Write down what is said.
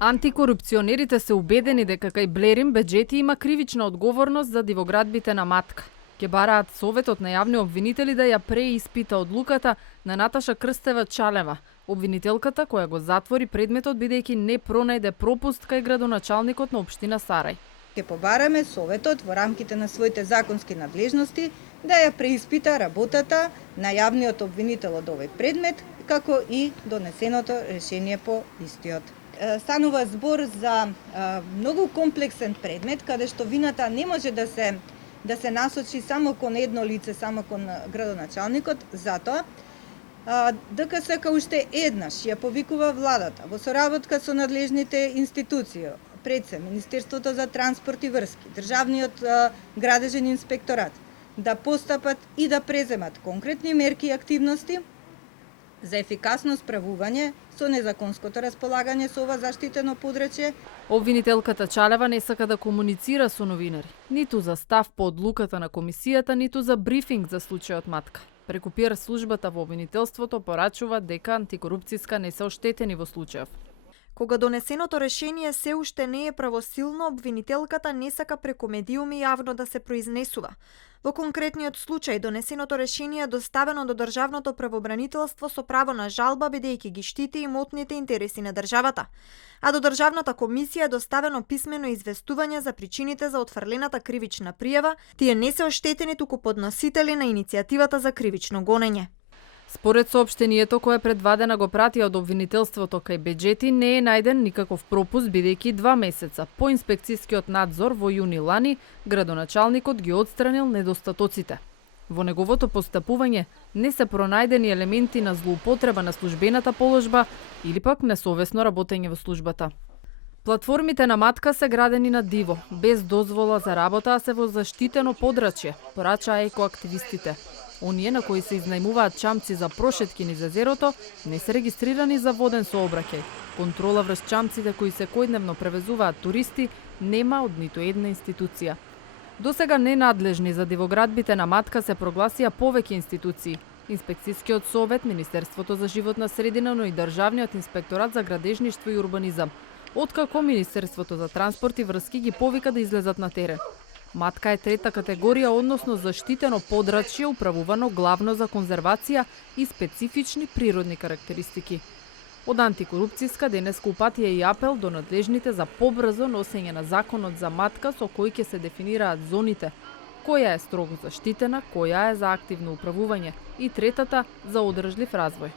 Антикорупционерите се убедени дека кај Блерин Беџети има кривична одговорност за дивоградбите на матка. Ке бараат Советот на јавни обвинители да ја преиспита одлуката на Наташа Крстева Чалева, обвинителката која го затвори предметот бидејќи не пронајде пропуст кај градоначалникот на општина Сарај. Ке побараме Советот во рамките на своите законски надлежности да ја преиспита работата на јавниот обвинител од овој предмет, како и донесеното решение по истиот. Станува збор за многу комплексен предмет, каде што вината не може да се насочи само кон едно лице, само кон градоначалникот, затоа ДКС кај уште еднаш ја повикува владата во соработка со надлежните институции, пред се Министерството за транспорт и врски, Државниот градежен инспекторат, да постапат и да преземат конкретни мерки и активности за ефикасно справување со незаконското располагање со ова заштитено подрачје. Обвинителката Чалева не сака да комуницира со новинари, ниту за став по одлуката на комисијата, ниту за брифинг за случајот матка. Преку пиар службата во обвинителството порачува дека антикорупцијска не се оштетени во случајов. Кога донесеното решение се уште не е правосилно, обвинителката не сака преку медиуми јавно да се произнесува. Во конкретниот случај, донесеното решение е доставено до Државното правобранителство со право на жалба, бидејќи ги штити имотните интереси на државата. А до Државната комисија е доставено писмено известување за причините за отфрлената кривична пријава, тие не се оштетени туку подносители на иницијативата за кривично гонење. Според соопштението кое предвадена го пратија од обвинителството кај Беџети, не е најден никаков пропуст, бидејќи 2 месеца по инспекцијскиот надзор во јуни лани, градоначалникот ги отстранил недостатоците. Во неговото постапување не се пронајдени елементи на злоупотреба на службената положба или пак несовесно работење во службата. Платформите на матка се градени на диво, без дозвола за работа, а се во заштитено подрачје, порачаа екоактивистите. Оние на кои се изнајмуваат чамци за прошетки низ езерото не се регистрирани за воден сообраќај. Контрола врз чамците кои секојдневно превезуваат туристи нема од ниту една институција. Досега ненадлежни за дивоградбите на матка се прогласија повеќе институции. Инспекцијскиот совет, Министерството за животна средина, но и Државниот инспекторат за градежништво и урбанизам. Откако Министерството за транспорт и врски ги повика да излезат на терен. Матка е трета категорија, односно заштитено подрачје, управувано главно за конзервација и специфични природни карактеристики. Од антикорупцијска денеска упатија и апел до надлежните за побрзо носење на законот за матка со кој ќе се дефинираат зоните, која е строго заштитена, која е за активно управување и третата за одржлив развој.